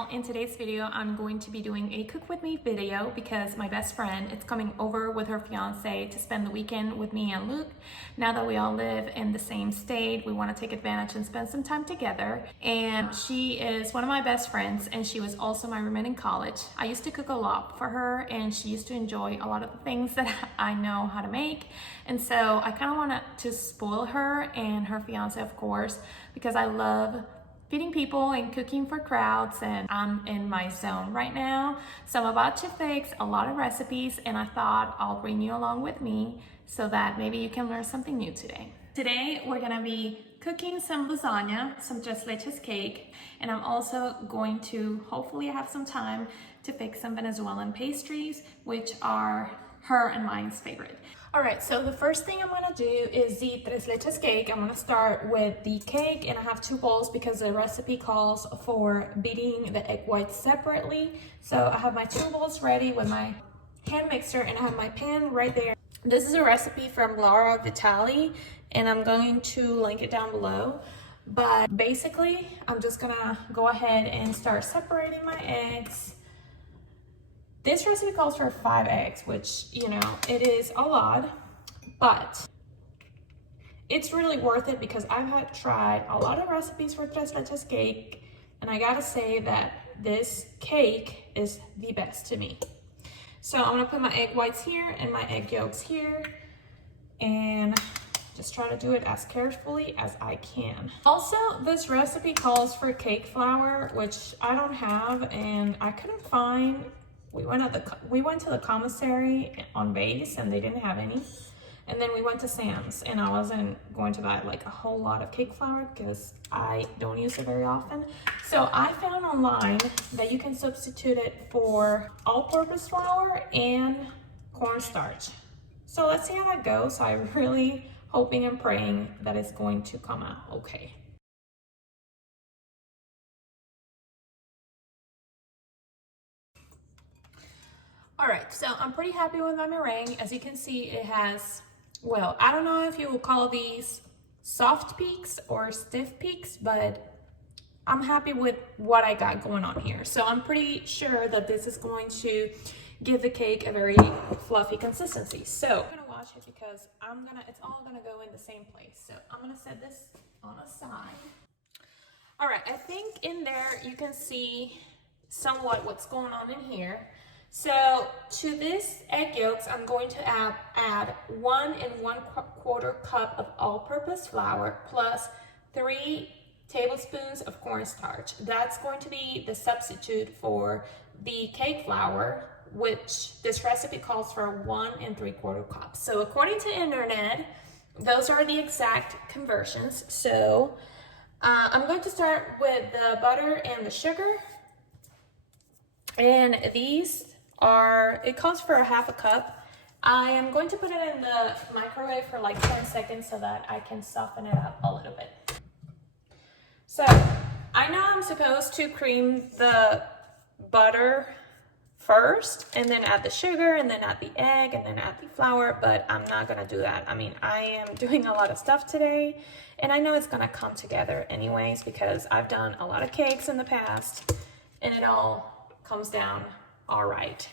channel. In today's video, I'm going to be doing a cook with me video because my best friend is coming over with her fiance to spend the weekend with me and Luke. Now that we all live in the same state, we want to take advantage and spend some time together. And she is one of my best friends, and she was also my roommate in college. I used to cook a lot for her, and she used to enjoy a lot of the things that I know how to make. And so I kind of want to spoil her and her fiance, of course, because I love feeding people and cooking for crowds, and I'm in my zone right now. So I'm about to fix a lot of recipes, and I thought I'll bring you along with me so that maybe you can learn something new today. Today we're gonna be cooking some lasagna, some tres leches cake, and I'm also going to hopefully have some time to fix some Venezuelan pastries, which are her and mine's favorite. All right, so the first thing I'm gonna do is the tres leches cake. I'm gonna start with the cake, and I have two bowls because the recipe calls for beating the egg whites separately. So I have my two bowls ready with my hand mixer, and I have my pan right there. This is a recipe from Nathaly, and I'm going to link it down below. But basically, I'm just gonna go ahead and start separating my eggs. This recipe calls for 5 eggs, which, you know, it is a lot, but it's really worth it because I've tried a lot of recipes for tres leches cake, and I gotta say that this cake is the best to me. So I'm gonna put my egg whites here and my egg yolks here, and just try to do it as carefully as I can. Also, this recipe calls for cake flour, which I don't have, and I couldn't find. We went to the commissary on base, and they didn't have any. And then we went to Sam's, and I wasn't going to buy like a whole lot of cake flour because I don't use it very often. So I found online that you can substitute it for all-purpose flour and cornstarch. So let's see how that goes. I'm really hoping and praying that it's going to come out okay. All right, so I'm pretty happy with my meringue. As you can see, it has, well, I don't know if you will call these soft peaks or stiff peaks, but I'm happy with what I got going on here. So I'm pretty sure that this is going to give the cake a very fluffy consistency. So I'm gonna watch it because it's all gonna go in the same place. So I'm gonna set this on a side. All right, I think in there you can see somewhat what's going on in here. So to this egg yolks, I'm going to add 1 1/4 cup of all-purpose flour plus 3 tablespoons of cornstarch. That's going to be the substitute for the cake flour, which this recipe calls for 1 3/4 cups. So according to internet, those are the exact conversions. So I'm going to start with the butter and the sugar. And these it calls for a 1/2 cup. I am going to put it in the microwave for like 10 seconds so that I can soften it up a little bit. So I know I'm supposed to cream the butter first and then add the sugar and then add the egg and then add the flour, but I'm not gonna do that. I mean, I am doing a lot of stuff today, and I know it's gonna come together anyways because I've done a lot of cakes in the past and it all comes down all right.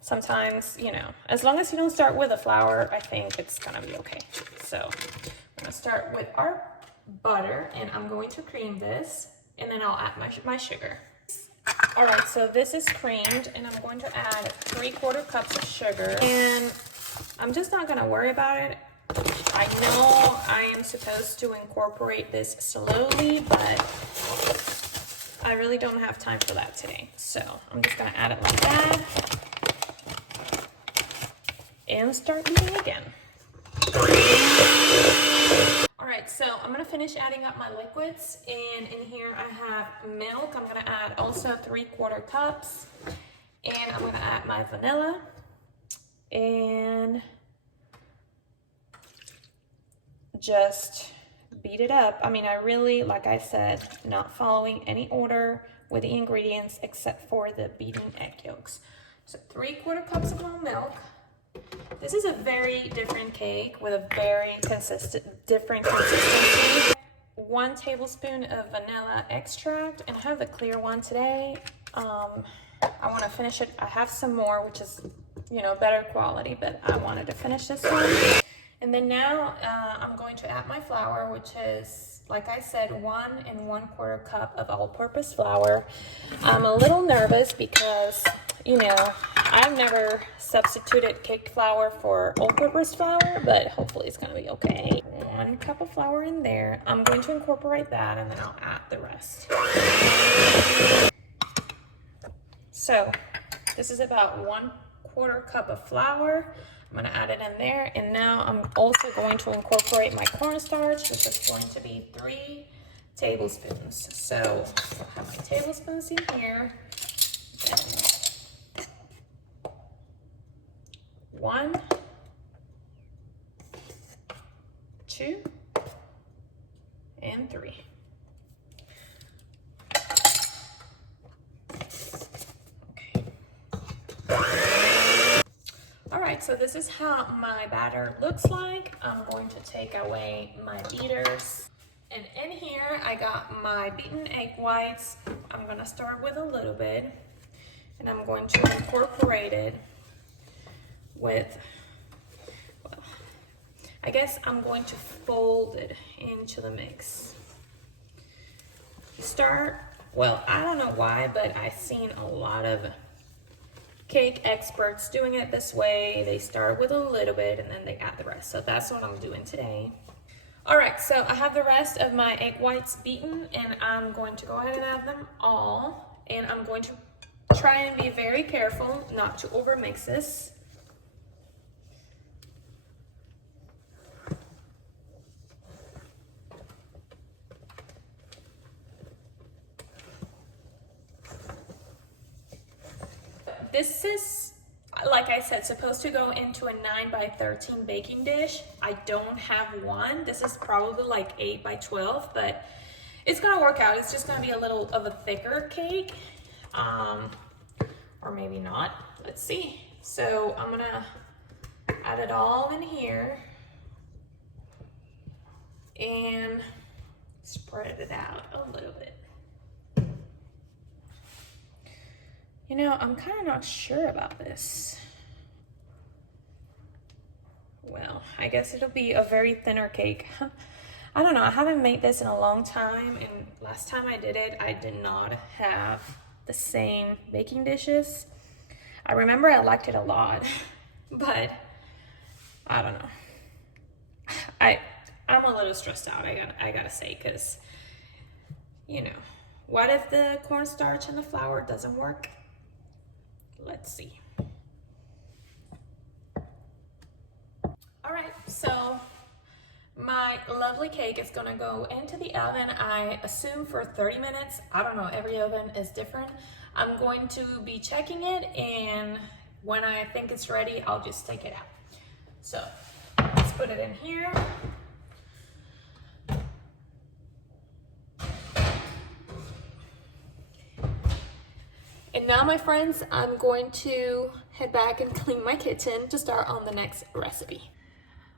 Sometimes, you know, as long as you don't start with the flour, I think it's gonna be okay. So I'm gonna start with our butter, and I'm going to cream this, and then I'll add my sugar. All right, so this is creamed, and I'm going to add 3/4 cups of sugar, and I'm just not gonna worry about it. I know I am supposed to incorporate this slowly, but I really don't have time for that today. So I'm just gonna add it like that and start beating again. All right, so I'm gonna finish adding up my liquids, and in here I have milk. I'm gonna add also 3/4 cups, and I'm gonna add my vanilla and just beat it up. I mean, I really, like I said, not following any order with the ingredients except for the beating egg yolks. So 3/4 cups of whole milk. This is a very different cake with a very different consistency. 1 tablespoon of vanilla extract, and I have the clear one today. I want to finish it. I have some more, which is, you know, better quality, but I wanted to finish this one. And then now I'm going to add my flour, which is, like I said, 1 1/4 cup of all-purpose flour. I'm a little nervous because, you know, I've never substituted cake flour for all-purpose flour, but hopefully it's gonna be okay. 1 cup of flour in there. I'm going to incorporate that, and then I'll add the rest. So this is about 1/4 cup of flour. I'm gonna add it in there, and now I'm also going to incorporate my cornstarch, which is going to be 3 tablespoons. So I'll have my tablespoons in here. Then 1, 2, and 3. Alright, so this is how my batter looks like. I'm going to take away my beaters. And in here, I got my beaten egg whites. I'm going to start with a little bit. And I'm going to incorporate it with, well, I guess I'm going to fold it into the mix. Start, well, I don't know why, but I've seen a lot of cake experts doing it this way. They start with a little bit and then they add the rest. So that's what I'm doing today. All right, so I have the rest of my egg whites beaten, and I'm going to go ahead and add them all. And I'm going to try and be very careful not to overmix this. This is, like I said, supposed to go into a 9 by 13 baking dish. I don't have one. This is probably like 8 by 12, but it's gonna work out. It's just gonna be a little of a thicker cake, or maybe not. Let's see. So I'm gonna add it all in here and spread it out a little bit. You know, I'm kind of not sure about this. Well, I guess it'll be a very thinner cake. I don't know, I haven't made this in a long time, and last time I did it, I did not have the same baking dishes. I remember I liked it a lot, but I don't know. I'm a little stressed out, I gotta say, because, you know, what if the cornstarch and the flour doesn't work? Let's see. All right, so my lovely cake is gonna go into the oven, I assume for 30 minutes. I don't know, every oven is different. I'm going to be checking it, and when I think it's ready, I'll just take it out. So let's put it in here. And now, my friends, I'm going to head back and clean my kitchen to start on the next recipe.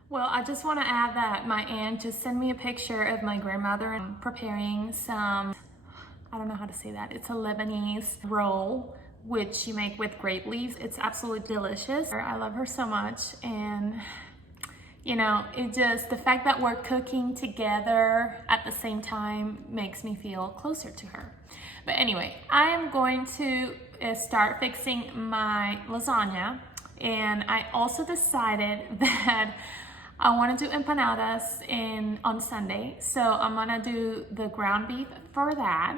Well, I just want to add that my aunt just sent me a picture of my grandmother preparing some, I don't know how to say that, it's a Lebanese roll, which she makes with grape leaves. It's absolutely delicious. I love her so much, and you know, it just, the fact that we're cooking together at the same time makes me feel closer to her. But anyway, I am going to start fixing my lasagna, and I also decided that I want to do empanadas on Sunday, so I'm gonna do the ground beef for that.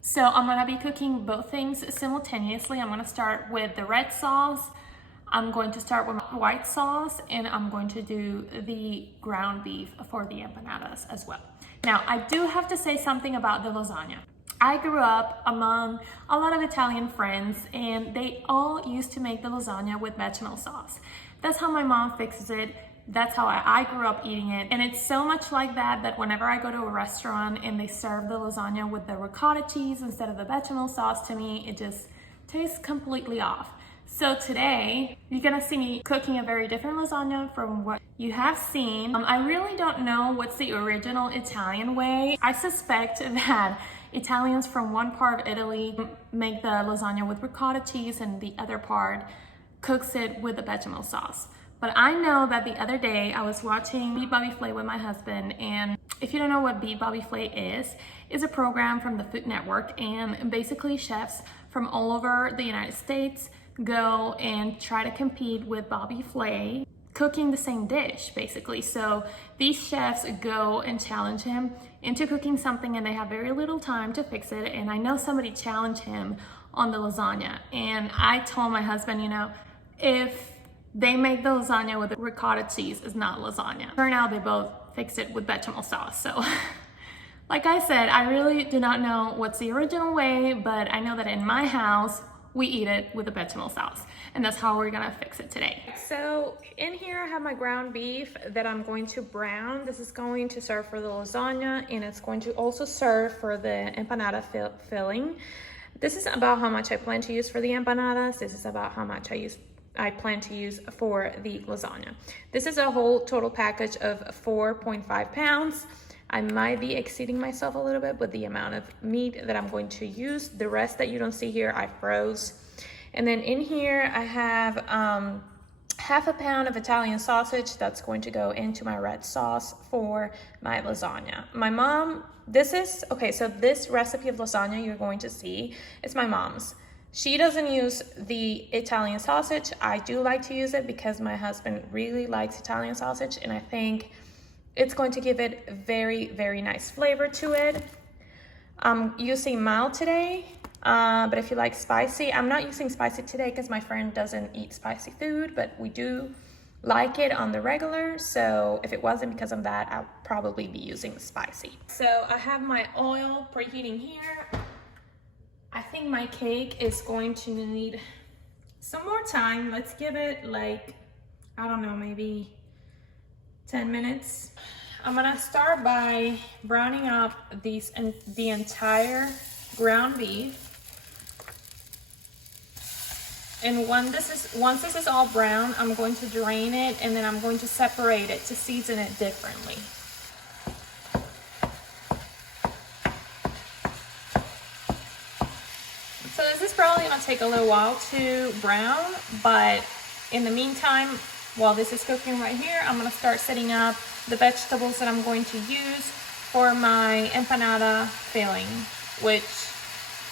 So I'm gonna be cooking both things simultaneously. I'm gonna start with the red sauce, I'm going to start with my white sauce, and I'm going to do the ground beef for the empanadas as well. Now, I do have to say something about the lasagna. I grew up among a lot of Italian friends, and they all used to make the lasagna with bechamel sauce. That's how my mom fixes it. That's how I grew up eating it. And it's so much like that that whenever I go to a restaurant and they serve the lasagna with the ricotta cheese instead of the bechamel sauce, to me, it just tastes completely off. So today, you're gonna see me cooking a very different lasagna from what you have seen. I really don't know what's the original Italian way. I suspect that Italians from one part of Italy make the lasagna with ricotta cheese and the other part cooks it with the bechamel sauce. But I know that the other day I was watching Beat Bobby Flay with my husband, and if you don't know what Beat Bobby Flay is a program from the Food Network, and basically chefs from all over the United States go and try to compete with Bobby Flay cooking the same dish, basically. So these chefs go and challenge him into cooking something, and they have very little time to fix it. And I know somebody challenged him on the lasagna, and I told my husband, you know, if they make the lasagna with ricotta cheese, it's not lasagna. Turned out they both fixed it with bechamel sauce. So like I said, I really do not know what's the original way, but I know that in my house, we eat it with a bechamel sauce, and that's how we're gonna fix it today. So in here I have my ground beef that I'm going to brown. This is going to serve for the lasagna, and it's going to also serve for the empanada filling. This is about how much I plan to use for the empanadas. This is about how much I plan to use for the lasagna. This is a whole total package of 4.5 pounds. I might be exceeding myself a little bit with the amount of meat that I'm going to use. The rest that you don't see here, I froze. And then in here, I have half a pound of Italian sausage that's going to go into my red sauce for my lasagna. My mom, so this recipe of lasagna you're going to see is my mom's. She doesn't use the Italian sausage. I do like to use it because my husband really likes Italian sausage, and I think it's going to give it very, very nice flavor to it. I'm using mild today, but if you like spicy, I'm not using spicy today because my friend doesn't eat spicy food, but we do like it on the regular. So if it wasn't because of that, I'll probably be using spicy. So I have my oil preheating here. I think my cake is going to need some more time. Let's give it like, I don't know, maybe 10 minutes. I'm gonna start by browning up the entire ground beef. And once this is all brown, I'm going to drain it, and then I'm going to separate it to season it differently. So this is probably gonna take a little while to brown, but in the meantime, while this is cooking right here, I'm gonna start setting up the vegetables that I'm going to use for my empanada filling, which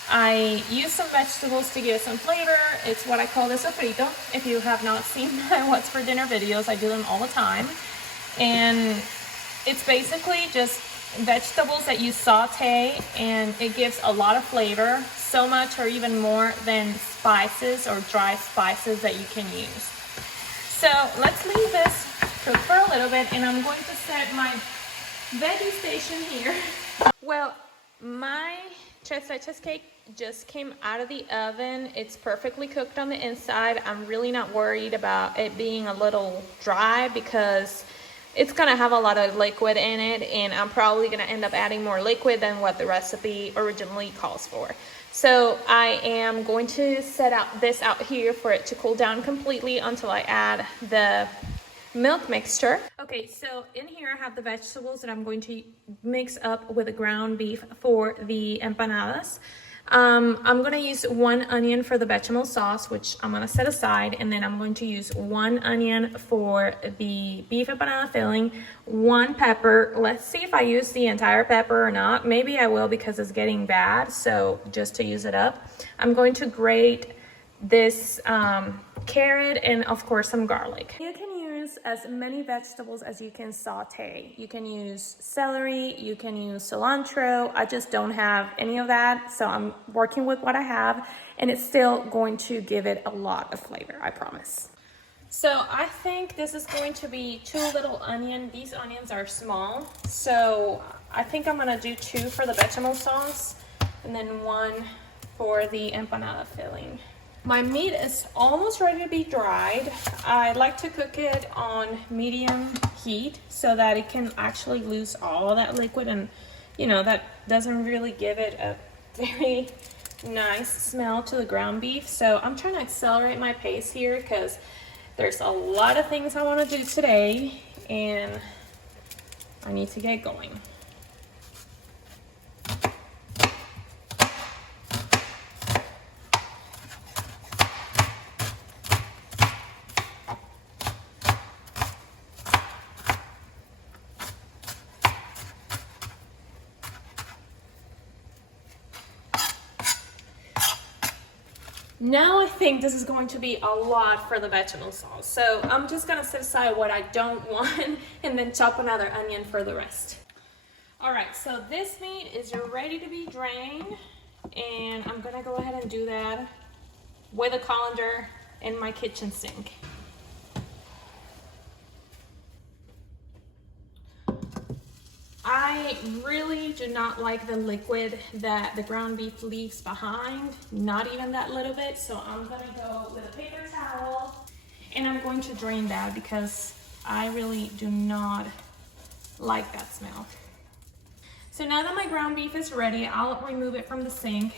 I use some vegetables to give it some flavor. It's what I call the sofrito. If you have not seen my What's for Dinner videos, I do them all the time. And it's basically just vegetables that you saute, and it gives a lot of flavor, so much or even more than spices or dry spices that you can use. So let's leave this cook for a little bit, and I'm going to set my veggie station here. Well, my tres leches cake just came out of the oven. It's perfectly cooked on the inside. I'm really not worried about it being a little dry because it's gonna have a lot of liquid in it, and I'm probably gonna end up adding more liquid than what the recipe originally calls for. So I am going to set this out here for it to cool down completely until I add the milk mixture. Okay, so in here I have the vegetables that I'm going to mix up with the ground beef for the empanadas. I'm gonna use 1 onion for the bechamel sauce, which I'm gonna set aside, and then I'm going to use 1 onion for the beef empanada filling, 1 pepper. Let's see if I use the entire pepper or not. Maybe I will because it's getting bad, so just to use it up. I'm going to grate this carrot and of course some garlic. You can use as many vegetables as you can saute. You can use celery, you can use cilantro. I just don't have any of that, so I'm working with what I have, and it's still going to give it a lot of flavor, I promise. So I think this is going to be 2 little onions. These onions are small, so I think I'm gonna do 2 for the bechamel sauce and then 1 for the empanada filling. My meat is almost ready to be dried. I like to cook it on medium heat so that it can actually lose all of that liquid, and you know, that doesn't really give it a very nice smell to the ground beef. So I'm trying to accelerate my pace here because there's a lot of things I want to do today and I need to get going. Now I think this is going to be a lot for the vegetable sauce. So I'm just gonna set aside what I don't want and then chop another onion for the rest. All right, so this meat is ready to be drained and I'm gonna go ahead and do that with a colander in my kitchen sink. I really do not like the liquid that the ground beef leaves behind, not even that little bit. So I'm gonna go with a paper towel and I'm going to drain that because I really do not like that smell. So now that my ground beef is ready, I'll remove it from the sink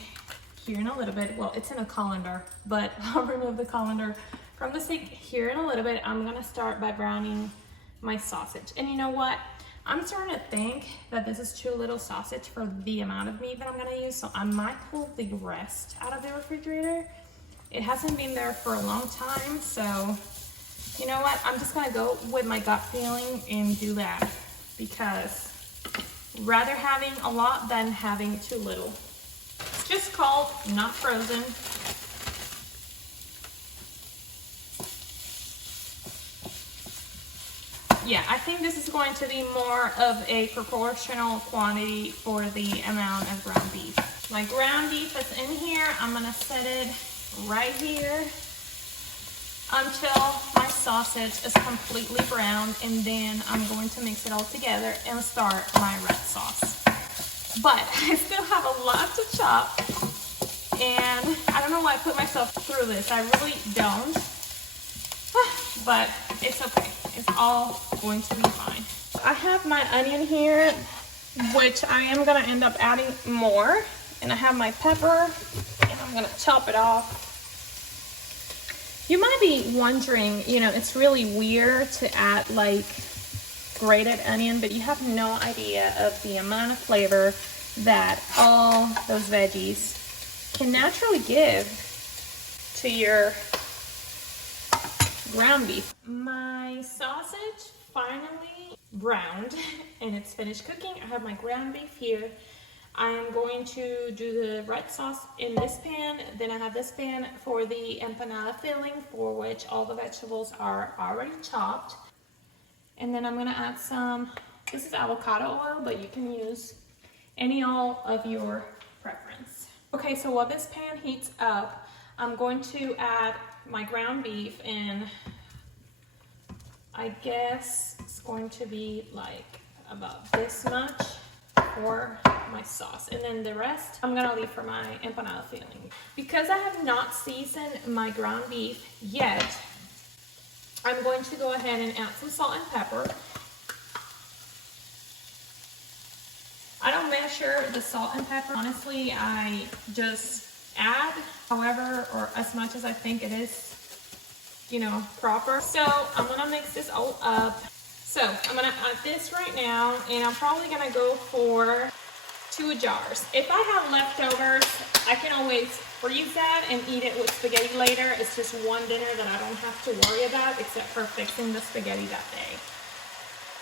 here in a little bit. Well, it's in a colander, but I'll remove the colander from the sink here in a little bit. I'm gonna start by browning my sausage. And you know what? I'm starting to think that this is too little sausage for the amount of meat that I'm gonna use, so I might pull the rest out of the refrigerator. It hasn't been there for a long time, so you know what? I'm just gonna go with my gut feeling and do that because rather having a lot than having too little. It's just cold, not frozen. Yeah, I think this is going to be more of a proportional quantity for the amount of ground beef. My ground beef is in here. I'm gonna set it right here until my sausage is completely browned, and then I'm going to mix it all together and start my red sauce. But I still have a lot to chop, and I don't know why I put myself through this. I really don't, but it's okay. It's all going to be fine. I have my onion here, which I am gonna end up adding more, and I have my pepper, and I'm gonna chop it off. You might be wondering, you know, it's really weird to add like grated onion, but you have no idea of the amount of flavor that all those veggies can naturally give to your ground beef. My sausage finally browned and it's finished cooking. I have my ground beef here. I am going to do the red sauce in this pan. Then I have this pan for the empanada filling, for which all the vegetables are already chopped. And then I'm gonna add some, this is avocado oil, but you can use any oil of your preference. Okay, so while this pan heats up, I'm going to add my ground beef, and I guess it's going to be like about this much for my sauce, and then the rest I'm gonna leave for my empanada filling. Because I have not seasoned my ground beef yet, I'm going to go ahead and add some salt and pepper. I don't measure the salt and pepper. Honestly, I just add however or as much as I think it is, you know, proper. So I'm gonna mix this all up. So I'm gonna add this right now, and I'm probably gonna go for 2 jars. If I have leftovers, I can always freeze that and eat it with spaghetti later. It's just one dinner that I don't have to worry about except for fixing the spaghetti that day.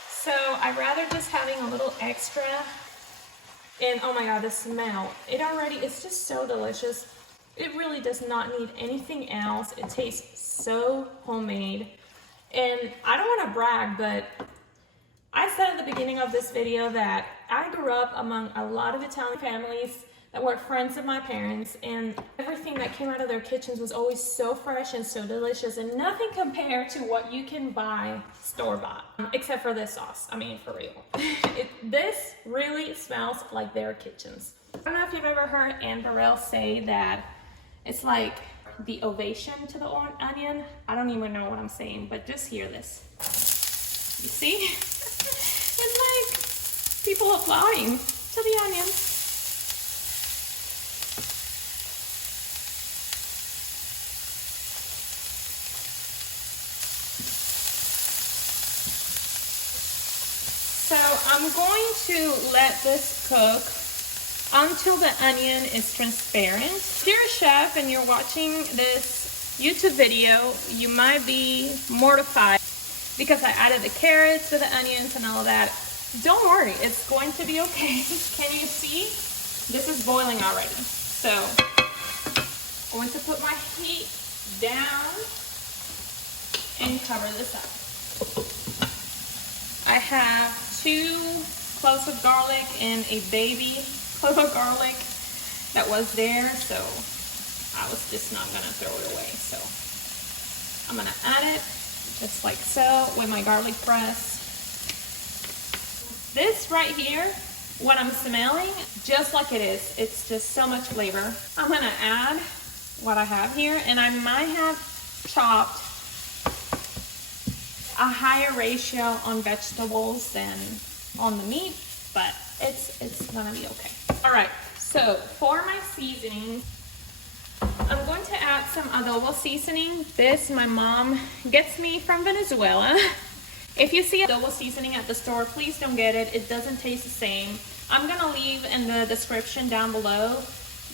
So I'd rather just having a little extra. And oh my God, the smell, it's just so delicious. It really does not need anything else. It tastes so homemade. And I don't want to brag, but I said at the beginning of this video that I grew up among a lot of Italian families that were friends of my parents, and everything that came out of their kitchens was always so fresh and so delicious, and nothing compared to what you can buy store-bought, except for this sauce. I mean, for real. This really smells like their kitchens. I don't know if you've ever heard Anne Burrell say that it's like the ovation to the onion. I don't even know what I'm saying, but just hear this. You see? It's like people applauding to the onion. I'm going to let this cook until the onion is transparent. If you're a chef and you're watching this YouTube video, you might be mortified because I added the carrots to the onions and all that. Don't worry, it's going to be okay. Can you see? This is boiling already. So I'm going to put my heat down and cover this up. I have 2 cloves of garlic and a baby clove of garlic that was there, so I was just not gonna throw it away. So I'm gonna add it just like so with my garlic press. This right here, what I'm smelling, just like it is, it's just so much flavor. I'm gonna add what I have here, and I might have chopped a higher ratio on vegetables than on the meat, but it's gonna be okay. All right, so for my seasoning, I'm going to add some adobo seasoning. This my mom gets me from Venezuela. If you see adobo seasoning at the store, please don't get it. It doesn't taste the same. I'm gonna leave in the description down below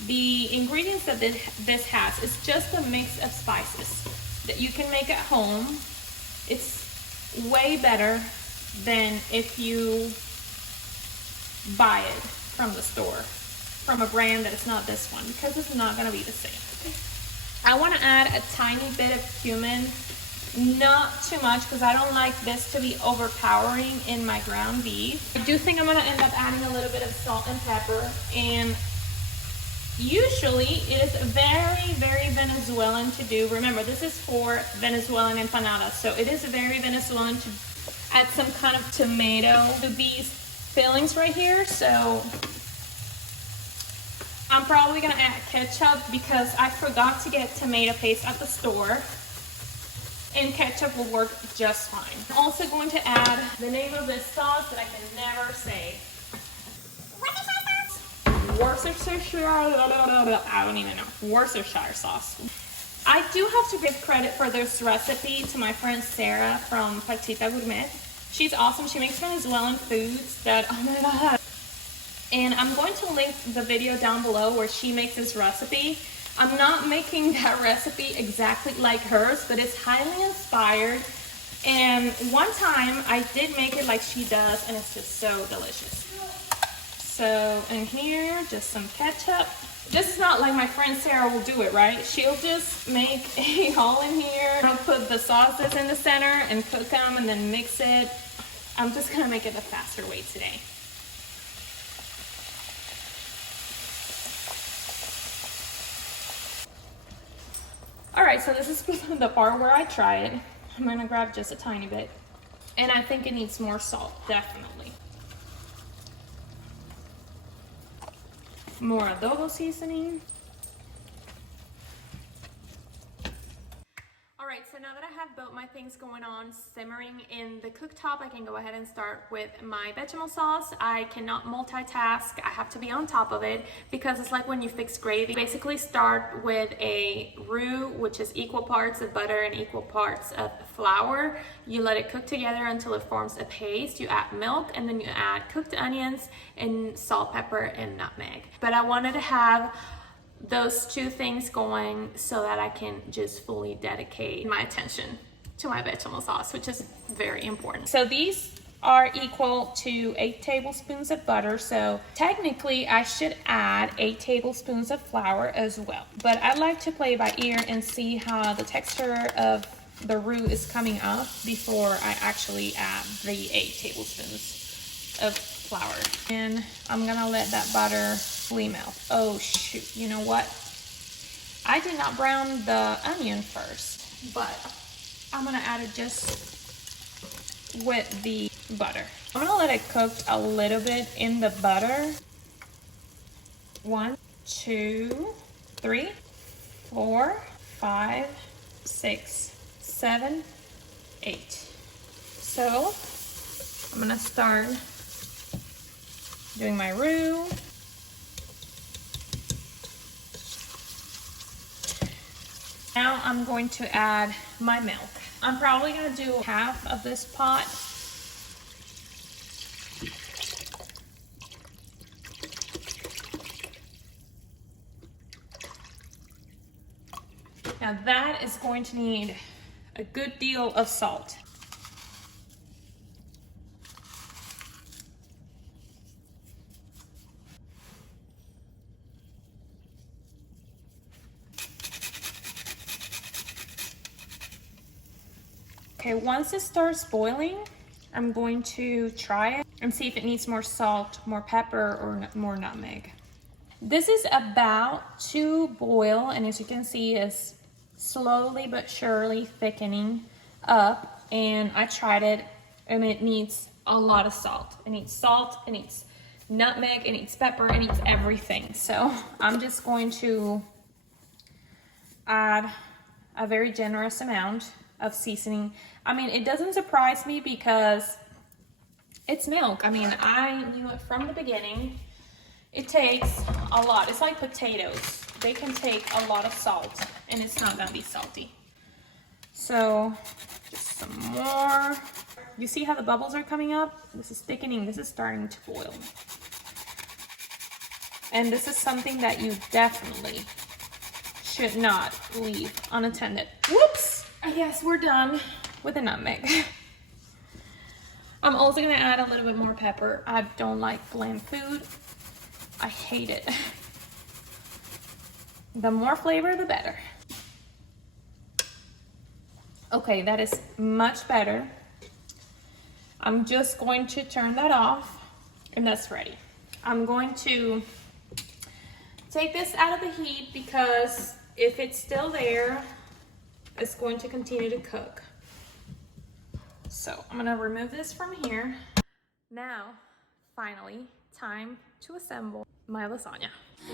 the ingredients that this has. It's just a mix of spices that you can make at home. It's way better than if you buy it from the store, from a brand that is not this one, because it's not gonna be the same. I wanna add a tiny bit of cumin, not too much, because I don't like this to be overpowering in my ground beef. I do think I'm gonna end up adding a little bit of salt and pepper, and usually it is very, very Venezuelan to do. Remember, this is for Venezuelan empanadas, so it is very Venezuelan to add some kind of tomato to these fillings right here. So I'm probably gonna add ketchup because I forgot to get tomato paste at the store, and ketchup will work just fine. I'm also going to add the name of this sauce that I can never say. Worcestershire, I don't even know. Worcestershire sauce. I do have to give credit for this recipe to my friend Sarah from Patita Gourmet. She's awesome. She makes Venezuelan foods that, oh my god. And I'm going to link the video down below where she makes this recipe. I'm not making that recipe exactly like hers, but it's highly inspired. And one time I did make it like she does, and it's just so delicious. So in here, just some ketchup. This is not like my friend Sarah will do it, right? She'll just make a hole in here. I'll put the sauces in the center and cook them and then mix it. I'm just gonna make it a faster way today. All right, so this is the part where I try it. I'm gonna grab just a tiny bit. And I think it needs more salt, definitely. More adobo seasoning. All right, so now that I have both my things going on simmering in the cooktop, I can go ahead and start with my bechamel sauce. I cannot multitask. I have to be on top of it because it's like when you fix gravy. Basically start with a roux, which is equal parts of butter and equal parts of flour. You let it cook together until it forms a paste. You add milk, and then you add cooked onions and salt, pepper, and nutmeg. But I wanted to have those 2 things going so that I can just fully dedicate my attention to my bechamel sauce, which is very important. So these are equal to 8 tablespoons of butter. So technically I should add 8 tablespoons of flour as well. But I like to play by ear and see how the texture of the roux is coming up before I actually add the 8 tablespoons of flour. And I'm gonna let that butter fully melt. Oh shoot, you know what? I did not brown the onion first, but I'm gonna add it just with the butter. I'm gonna let it cook a little bit in the butter. 1, 2, 3, 4, 5, 6, 7, 8. So I'm gonna start doing my roux. Now I'm going to add my milk. I'm probably gonna do half of this pot. Now that is going to need a good deal of salt. Okay, once it starts boiling, I'm going to try it and see if it needs more salt, more pepper, or more nutmeg. This is about to boil, and as you can see, it's slowly but surely thickening up. And I tried it, and it needs a lot of salt. It needs salt, it needs nutmeg, it needs pepper, it needs everything. So I'm just going to add a very generous amount of seasoning. I mean, it doesn't surprise me because it's milk. I mean, I knew it from the beginning. It takes a lot. It's like potatoes. They can take a lot of salt and it's not gonna be salty. So just some more. You see how the bubbles are coming up? This is thickening. This is starting to boil. And this is something that you definitely should not leave unattended. Whoops! Yes, we're done with the nutmeg. I'm also gonna add a little bit more pepper. I don't like bland food. I hate it. The more flavor, the better. Okay, that is much better. I'm just going to turn that off and that's ready. I'm going to take this out of the heat because if it's still there, it's going to continue to cook. So I'm gonna remove this from here. Now, finally, time to assemble my lasagna.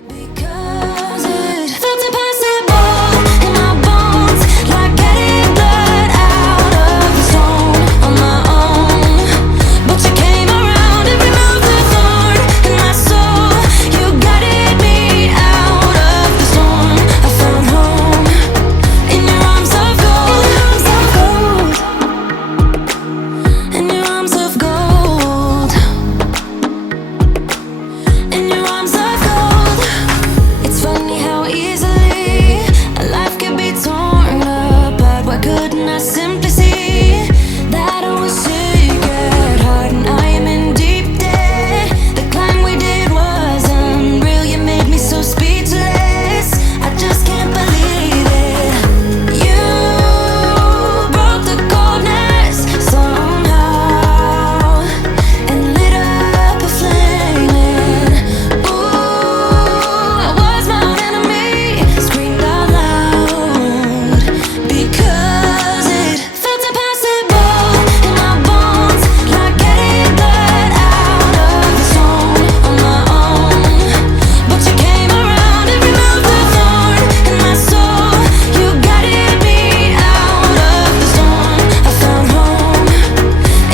Because it felt impossible in my bones, like getting blood out of the stone on my own. But you came around and removed the thorn in my soul. You guided me out of the storm. I found home in your arms of gold. In your arms of gold. In your arms of gold. It's funny how easily a life can be torn apart. Why couldn't I simply see that I was sick at heart and I am in deep debt? The climb we did was unreal. You made me so speechless. I just can't believe it. You broke the coldness somehow and lit up a flame. Ooh, I was my own enemy, screamed out loud because it felt impossible in my bones, like getting blood out of the stone on my own. But you came around and removed the thorn in my soul. You guided me out of the storm. I found home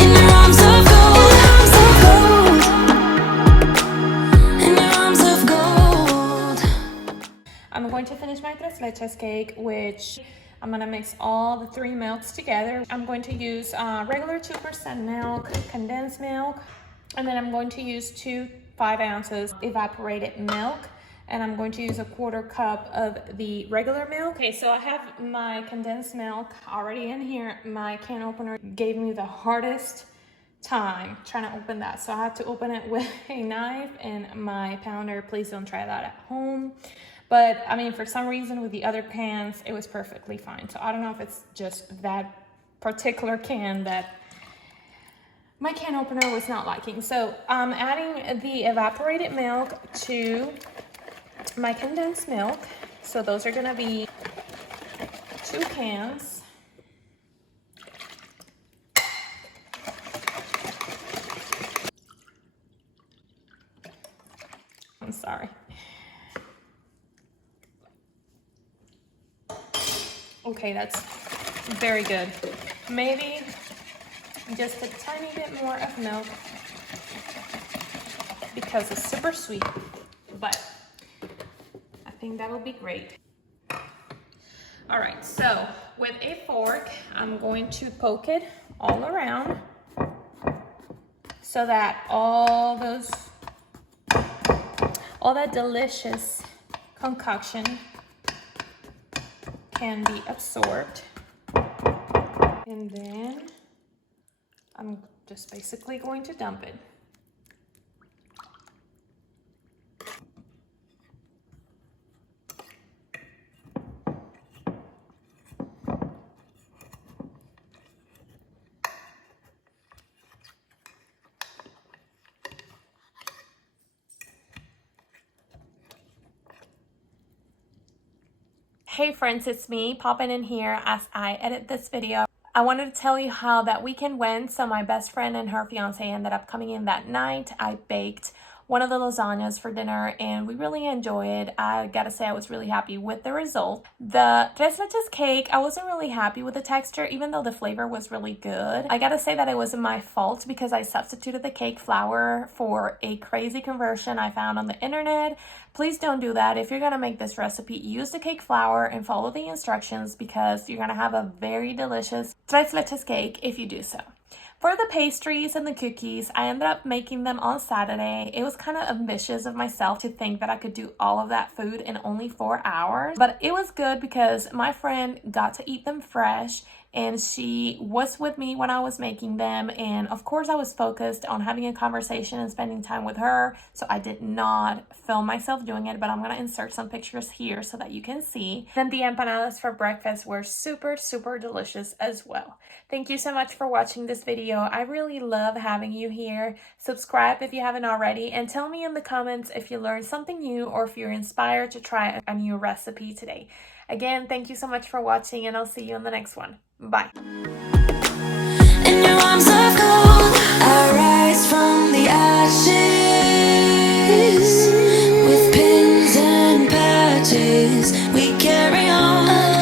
in your arms of gold. In your arms of gold. I'm going to finish my tres leches cake, which I'm gonna mix all the 3 milks together. I'm going to use regular 2% milk, condensed milk, and then I'm going to use 5 ounces evaporated milk, and I'm going to use a 1/4 cup of the regular milk. Okay, so I have my condensed milk already in here. My can opener gave me the hardest time trying to open that, so I had to open it with a knife and my pounder. Please don't try that at home. But I mean, for some reason with the other cans, it was perfectly fine. So I don't know if it's just that particular can that my can opener was not liking. So I'm adding the evaporated milk to my condensed milk. So those are gonna be 2 cans. I'm sorry. Okay, that's very good. Maybe just a tiny bit more of milk because it's super sweet, but I think that will be great. All right, so with a fork, I'm going to poke it all around so that all that delicious concoction can be absorbed. And then I'm just basically going to dump it. Hey friends, it's me popping in here as I edit this video. I wanted to tell you how that weekend went. So my best friend and her fiance ended up coming in that night. I baked one of the lasagnas for dinner and we really enjoyed it. I gotta say I was really happy with the result. The tres leches cake, I wasn't really happy with the texture even though the flavor was really good. I gotta say that it wasn't my fault because I substituted the cake flour for a crazy conversion I found on the internet. Please don't do that. If you're gonna make this recipe, use the cake flour and follow the instructions because you're gonna have a very delicious tres leches cake if you do so. For the pastries and the cookies, I ended up making them on Saturday. It was kind of ambitious of myself to think that I could do all of that food in only 4 hours. But it was good because my friend got to eat them fresh and she was with me when I was making them. And of course I was focused on having a conversation and spending time with her. So I did not film myself doing it, but I'm going to insert some pictures here so that you can see. Then the empanadas for breakfast were super, super delicious as well. Thank you so much for watching this video. I really love having you here. Subscribe if you haven't already and tell me in the comments if you learned something new or if you're inspired to try a new recipe today. Again, thank you so much for watching and I'll see you in the next one. Bye. In your arms of gold, I rise from the ashes with pins and patches. We carry on.